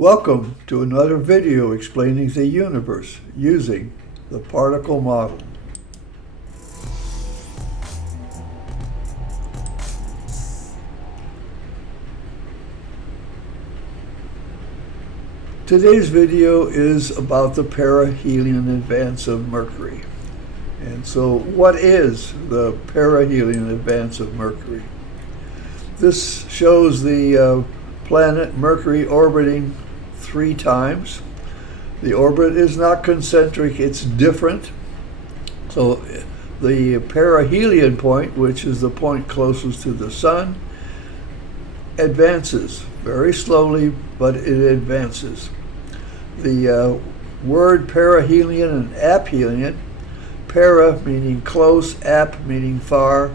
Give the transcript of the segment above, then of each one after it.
Welcome to another video explaining the universe using the particle model. Today's video is about the Perihelion Advance of Mercury. And so what is the Perihelion Advance of Mercury? This shows the planet Mercury orbiting 3 times. The orbit is not concentric, it's different. So the perihelion point, which is the point closest to the sun, advances very slowly, but it advances. The word perihelion and aphelion, para meaning close, ap meaning far,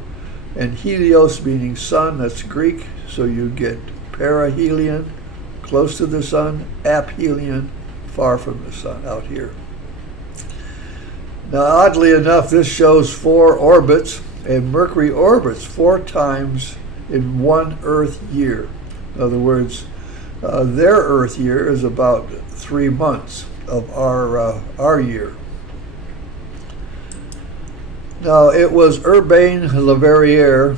and helios meaning sun, that's Greek, so you get perihelion, close to the sun, aphelion, far from the sun, out here. Now, oddly enough, this shows 4 orbits, and Mercury orbits 4 times in 1 Earth year. In other words, their Earth year is about 3 months of our year. Now, it was Urbain Le Verrier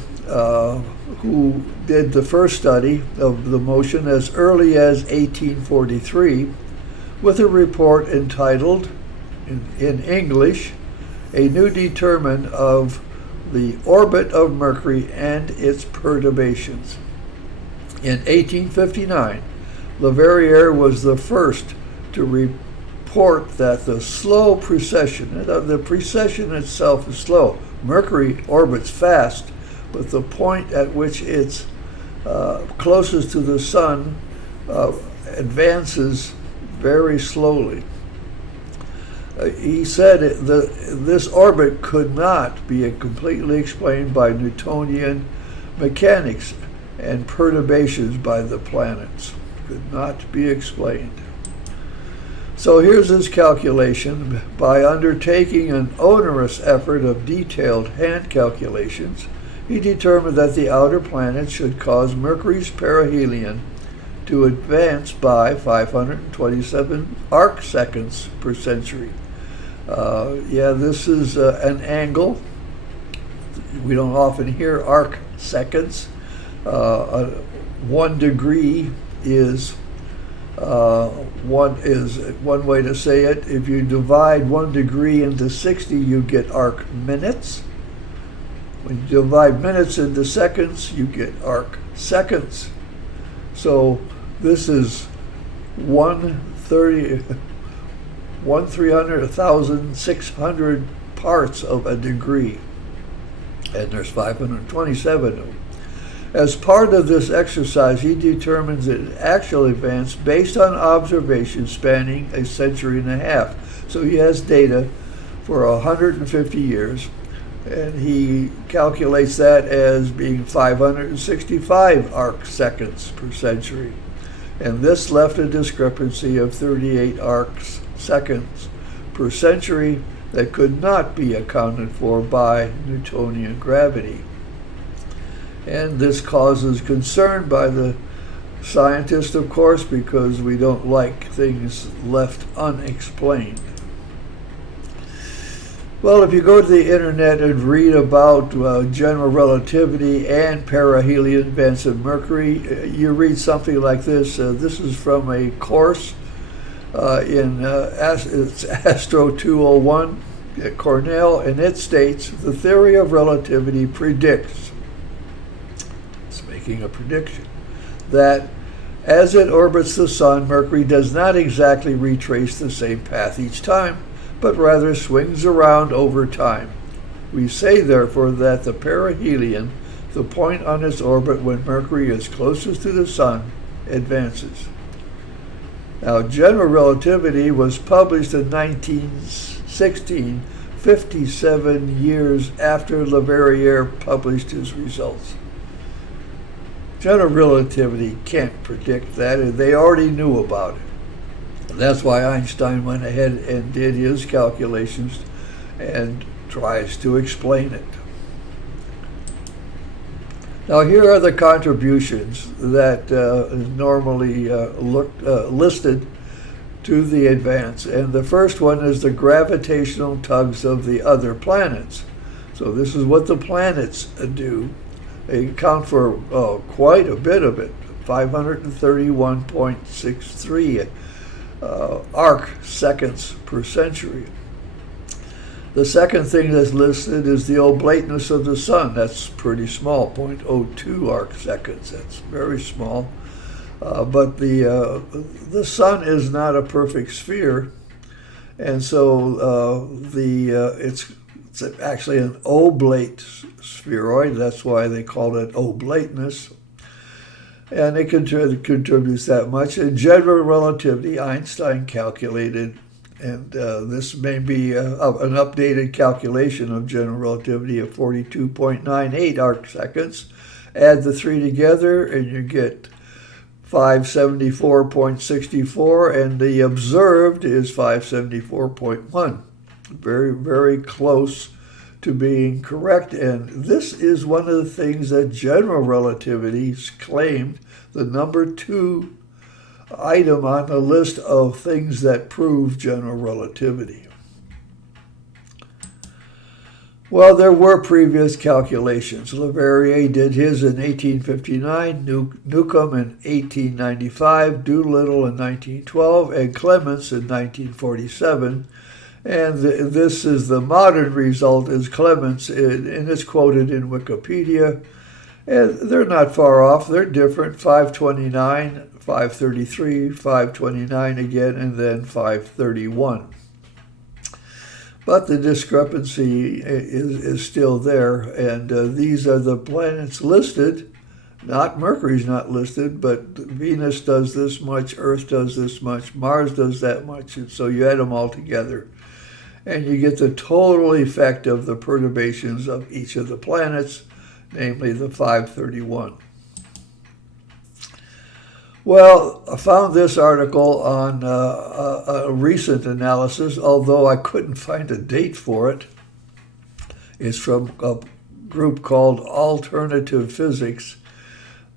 who did the first study of the motion as early as 1843 with a report entitled, in English, A New Determination of the Orbit of Mercury and Its Perturbations. In 1859, Le Verrier was the first to report that the slow precession, the precession itself is slow. Mercury orbits fast, but the point at which it's closest to the sun advances very slowly. He said this orbit could not be completely explained by Newtonian mechanics and perturbations by the planets. Could not be explained. So here's his calculation. By undertaking an onerous effort of detailed hand calculations, he determined that the outer planets should cause Mercury's perihelion to advance by 527 arcseconds per century. This is an angle. We don't often hear arcseconds. 1 degree is one way to say it. If you divide 1 degree into 60, you get arc minutes. When you divide minutes into seconds, you get arc seconds. So this is 1/300,600 parts of a degree, and there's 527 of them. As part of this exercise, he determines an actual advance based on observations spanning a century and a half. So he has data for 150 years, and he calculates that as being 565 arcseconds per century. And this left a discrepancy of 38 arcseconds per century that could not be accounted for by Newtonian gravity. And this causes concern by the scientists, of course, because we don't like things left unexplained. Well, if you go to the internet and read about general relativity and perihelion advance of Mercury, you read something like this. This is from a course in it's Astro 201 at Cornell, and it states, the theory of relativity predicts, it's making a prediction, that as it orbits the sun, Mercury does not exactly retrace the same path each time, but rather swings around over time. We say, therefore, that the perihelion, the point on its orbit when Mercury is closest to the sun, advances. Now, general relativity was published in 1916, 57 years after Le Verrier published his results. General relativity can't predict that, and they already knew about it. That's why Einstein went ahead and did his calculations and tries to explain it. Now here are the contributions that normally listed to the advance, and the first one is the gravitational tugs of the other planets. So this is what the planets do. They account for quite a bit of it, 531.63 arc seconds per century. The second thing that's listed is the oblateness of the sun. That's pretty small, 0.02 arc seconds. That's very small. But the sun is not a perfect sphere, and so it's actually an oblate spheroid. That's why they call it oblateness. And it contributes that much. In general relativity, Einstein calculated, and this may be an updated calculation of general relativity of 42.98 arc seconds. Add the three together and you get 574.64, and the observed is 574.1. Very, very close to being correct. And this is one of the things that general relativity claimed, the number 2 item on the list of things that prove general relativity. Well, there were previous calculations. Le Verrier did his in 1859, Newcomb in 1895, Doolittle in 1912, and Clements in 1947. And this is the modern result is Clements, and it's quoted in Wikipedia. And they're not far off. They're different, 529, 533, 529 again, and then 531. But the discrepancy is still there, and these are the planets listed. Not Mercury's not listed, but Venus does this much, Earth does this much, Mars does that much, and so you add them all together. And you get the total effect of the perturbations of each of the planets, namely the 531. Well, I found this article on a recent analysis, although I couldn't find a date for it. It's from a group called Alternative Physics.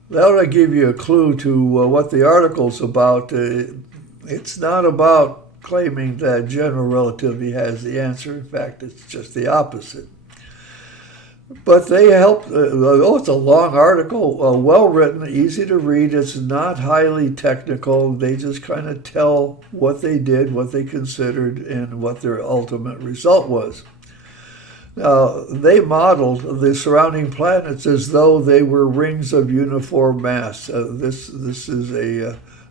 That ought to give you a clue to what the article's about. It's not about claiming that general relativity has the answer. In fact, it's just the opposite. But they help. It's a long article, well written, easy to read. It's not highly technical. They just kind of tell what they did, what they considered, and what their ultimate result was. Now, they modeled the surrounding planets as though they were rings of uniform mass. This is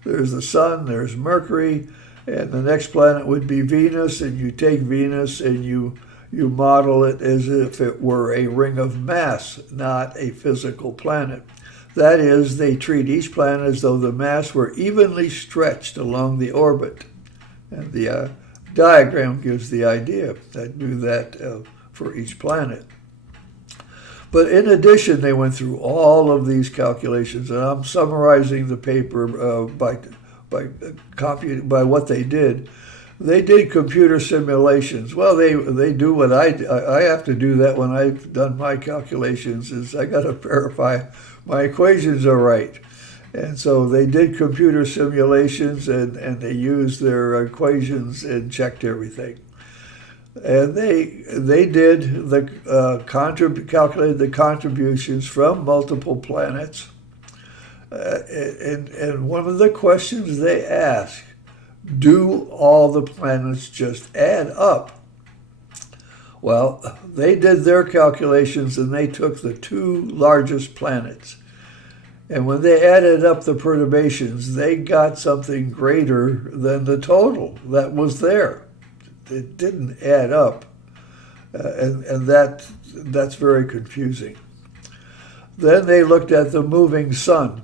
there's the sun, there's Mercury, and the next planet would be Venus, and you take Venus and you model it as if it were a ring of mass, not a physical planet. That is, they treat each planet as though the mass were evenly stretched along the orbit. And the diagram gives the idea. I do that for each planet. But in addition, they went through all of these calculations, and I'm summarizing the paper by what they did. They did computer simulations. Well, they do what I have to do that when I've done my calculations, is I got to verify my equations are right. And so they did computer simulations, and they used their equations and checked everything. And they did calculated the contributions from multiple planets. And one of the questions they asked, do all the planets just add up? Well, they did their calculations and they took the 2 largest planets. And when they added up the perturbations, they got something greater than the total that was there. It didn't add up. And that's very confusing. Then they looked at the moving sun.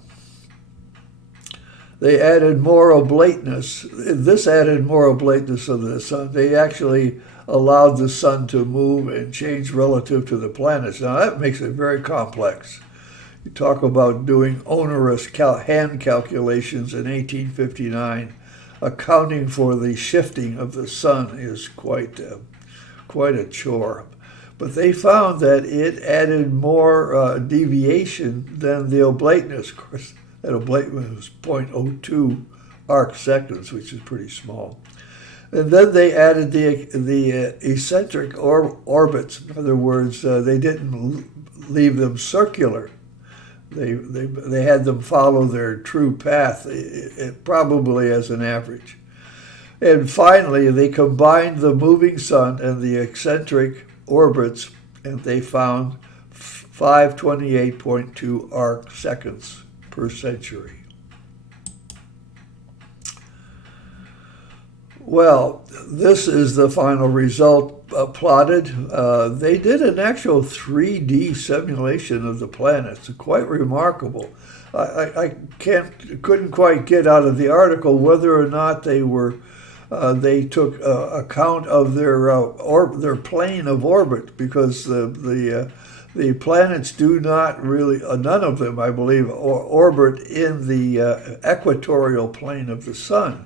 They added more oblateness. This added more oblateness of the sun. They actually allowed the sun to move and change relative to the planets. Now that makes it very complex. You talk about doing onerous hand calculations in 1859. Accounting for the shifting of the sun is quite a chore. But they found that it added more deviation than the oblateness. Of course, that oblateness was 0.02 arcseconds, which is pretty small. And then they added the eccentric orbits. In other words, they didn't leave them circular. They had them follow their true path, probably as an average. And finally, they combined the moving sun and the eccentric orbits, and they found 528.2 arcseconds per century. Well, this is the final result plotted. They did an actual 3D simulation of the planets, quite remarkable. I couldn't quite get out of the article whether or not they took account of their plane of orbit, because the planets do not really, none of them, I believe, orbit in the equatorial plane of the sun.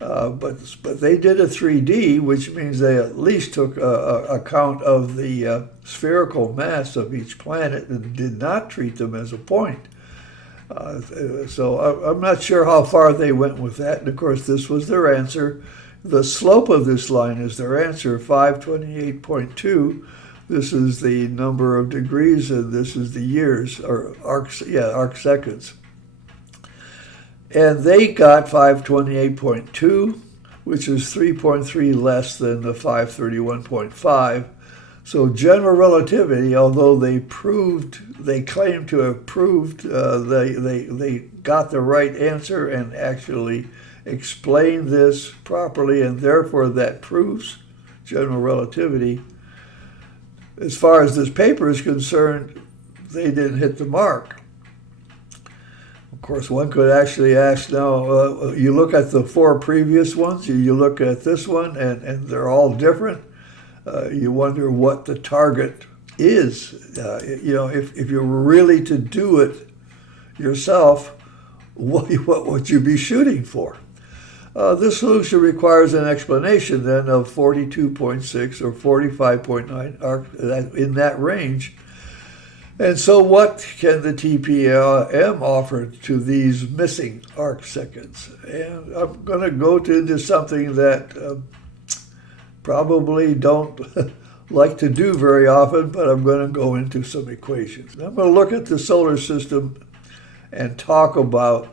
But they did a 3D, which means they at least took account of the spherical mass of each planet and did not treat them as a point. So I'm not sure how far they went with that. And of course, this was their answer. The slope of this line is their answer, 528.2. This is the number of degrees, and this is the years, or arcseconds. And they got 528.2, which is 3.3 less than the 531.5. So general relativity, although they claimed to have proved, they got the right answer and actually explained this properly, and therefore that proves general relativity. As far as this paper is concerned, they didn't hit the mark. Of course, one could actually ask now, you look at the four previous ones, you look at this one, and they're all different. You wonder what the target is. If you were really to do it yourself, what would you be shooting for? This solution requires an explanation then of 42.6 or 45.9 in that range. And so what can the TPM offer to these missing arcseconds? And I'm going to go into something that probably don't like to do very often, but I'm going to go into some equations. I'm going to look at the solar system and talk about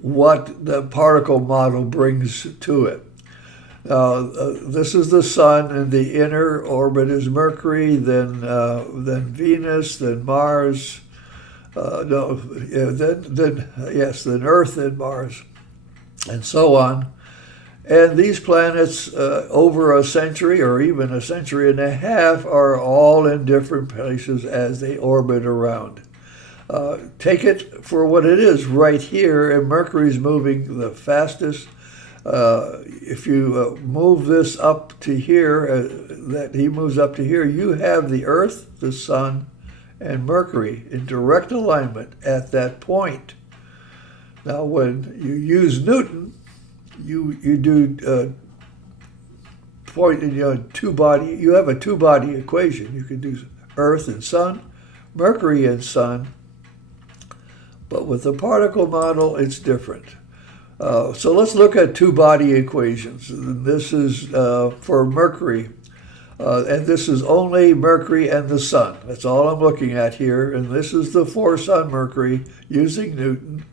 what the particle model brings to it. This is the sun, and the inner orbit is Mercury, then Venus, then Mars, then Earth, then Mars, and so on. And these planets, over a century or even a century and a half, are all in different places as they orbit around. Take it for what it is right here, and Mercury's moving the fastest. If you move this up to here, that he moves up to here, you have the Earth, the Sun, and Mercury in direct alignment at that point. Now, when you use Newton, you do point in two-body. You have a two-body equation. You can do Earth and Sun, Mercury and Sun, but with the particle model, it's different. So let's look at two-body equations. This is for Mercury, and this is only Mercury and the Sun. That's all I'm looking at here, and this is the four-sun Mercury using Newton.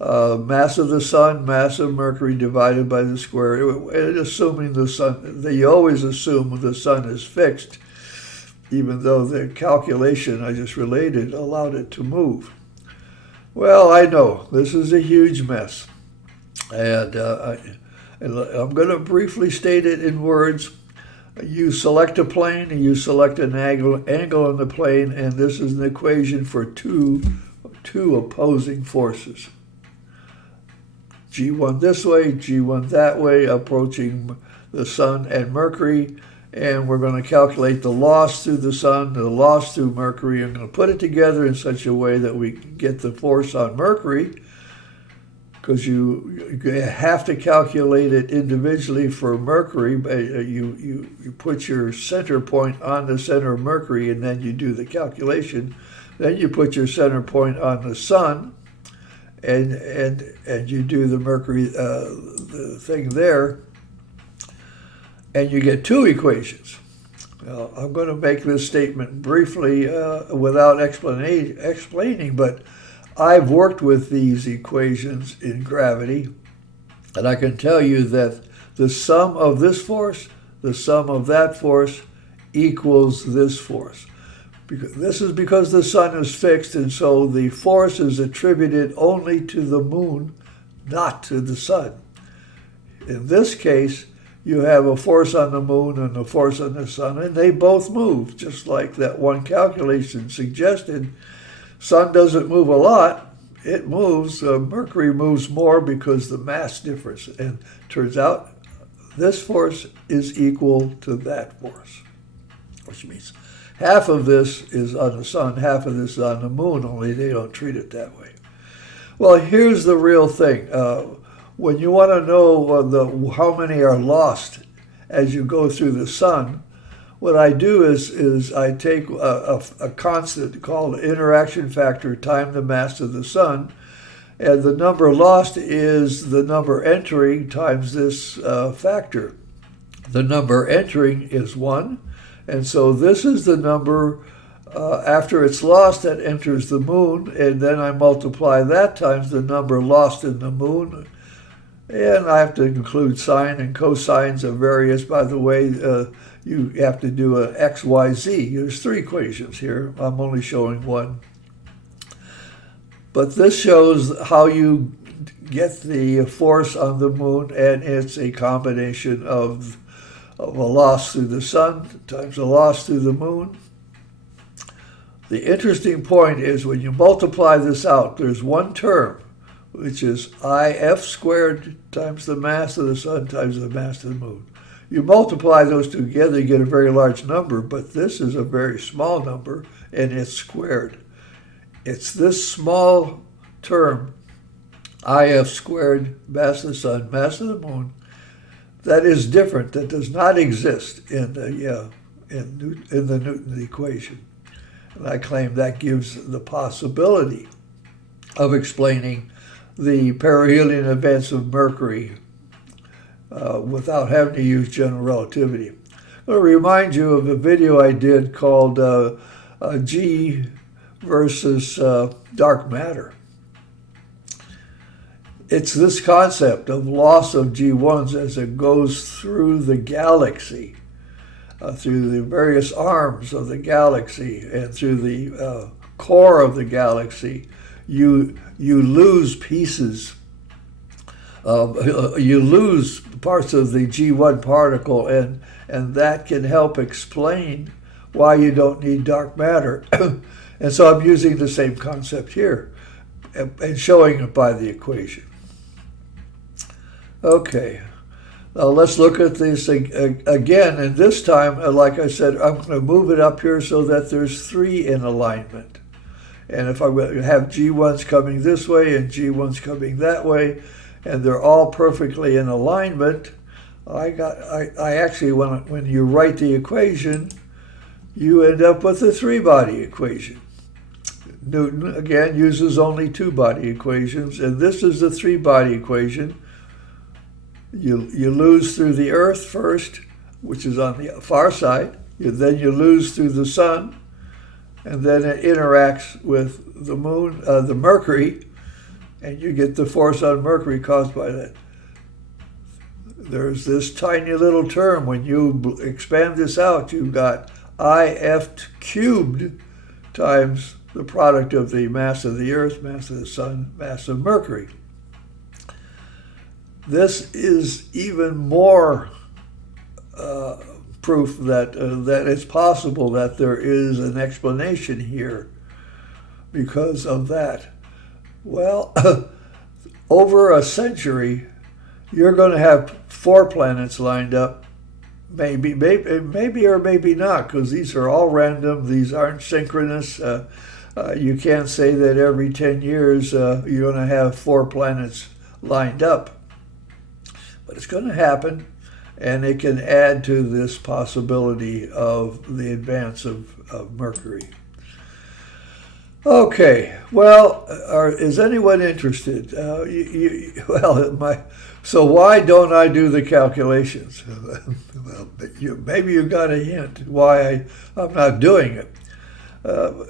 Mass of the Sun, mass of Mercury divided by the square, and assuming the Sun. They always assume the Sun is fixed, even though the calculation I just related allowed it to move. Well, I know this is a huge mess. And I'm going to briefly state it in words. You select a plane, and you select an angle on the plane, and this is an equation for two opposing forces. G1 this way, G1 that way, approaching the Sun and Mercury, and we're going to calculate the loss through the Sun, the loss through Mercury. I'm going to put it together in such a way that we can get the force on Mercury, because you have to calculate it individually for Mercury. You put your center point on the center of Mercury, and then you do the calculation. Then you put your center point on the Sun, and you do the Mercury the thing there, and you get two equations. Now, I'm going to make this statement briefly without explaining, but I've worked with these equations in gravity, and I can tell you that the sum of this force, the sum of that force, equals this force. This is because the sun is fixed, and so the force is attributed only to the moon, not to the sun. In this case, you have a force on the moon and a force on the sun, and they both move, just like that one calculation suggested. Sun doesn't move a lot. It moves. Mercury moves more because the mass difference. And turns out this force is equal to that force, which means half of this is on the sun, half of this is on the moon, only they don't treat it that way. Well, here's the real thing. When you want to know how many are lost as you go through the sun, what I do is I take a constant called interaction factor times the mass of the sun, and the number lost is the number entering times this factor. The number entering is 1, and so this is the number after it's lost that enters the moon, and then I multiply that times the number lost in the moon. And I have to include sine and cosines of various. By the way, you have to do an x, y, z. There's 3 equations here. I'm only showing one. But this shows how you get the force on the moon, and it's a combination of a loss through the sun times a loss through the moon. The interesting point is when you multiply this out, there's one term, which is IF squared times the mass of the sun times the mass of the moon. You multiply those two together, you get a very large number, but this is a very small number, and it's squared. It's this small term, IF squared, mass of the sun, mass of the moon, that is different, that does not exist in the Newton equation. And I claim that gives the possibility of explaining the Perihelion Advance of Mercury without having to use general relativity. I'm going to remind you of a video I did called G versus dark matter. It's this concept of loss of G1s as it goes through the galaxy, through the various arms of the galaxy and through the core of the galaxy. You lose pieces, you lose parts of the G1 particle, and that can help explain why you don't need dark matter. And so I'm using the same concept here and showing it by the equation. Okay, now let's look at this again, and this time, like I said, I'm going to move it up here so that there's 3 in alignment. And if I have G1s coming this way and G1s coming that way, and they're all perfectly in alignment, I actually, when you write the equation, you end up with a 3-body equation. Newton, again, uses only 2-body equations, and this is the 3-body equation. You lose through the Earth first, which is on the far side. Then you lose through the sun, and then it interacts with the moon, the Mercury, and you get the force on Mercury caused by that. There's this tiny little term. When you expand this out, you've got IF cubed times the product of the mass of the Earth, mass of the sun, mass of Mercury. This is even more proof that it's possible that there is an explanation here because of that. Well, over a century, you're going to have 4 planets lined up, maybe or maybe not, because these are all random. These aren't synchronous. You can't say that every 10 years you're going to have 4 planets lined up. But it's going to happen, and it can add to this possibility of the advance of Mercury. Okay, well, is anyone interested? So why don't I do the calculations? Well, maybe you got a hint why I'm not doing it.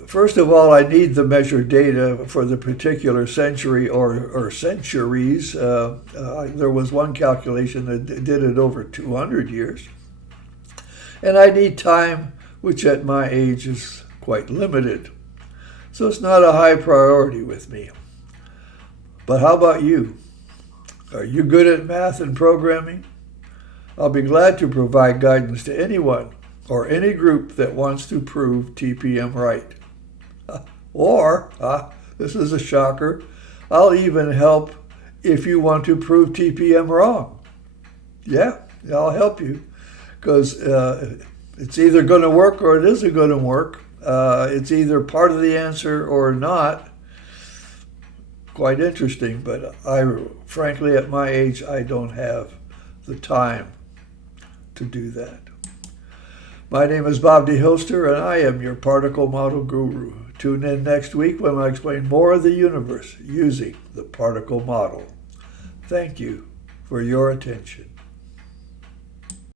First of all, I need the measured data for the particular century or centuries. There was one calculation that did it over 200 years. And I need time, which at my age is quite limited. So it's not a high priority with me. But how about you? Are you good at math and programming? I'll be glad to provide guidance to anyone or any group that wants to prove TPM right. Or, this is a shocker, I'll even help if you want to prove TPM wrong. Yeah, I'll help you, because it's either going to work or it isn't going to work. It's either part of the answer or not. Quite interesting, but frankly, at my age, I don't have the time to do that. My name is Bob D. Hilster, and I am your particle model guru. Tune in next week when I explain more of the universe using the particle model. Thank you for your attention.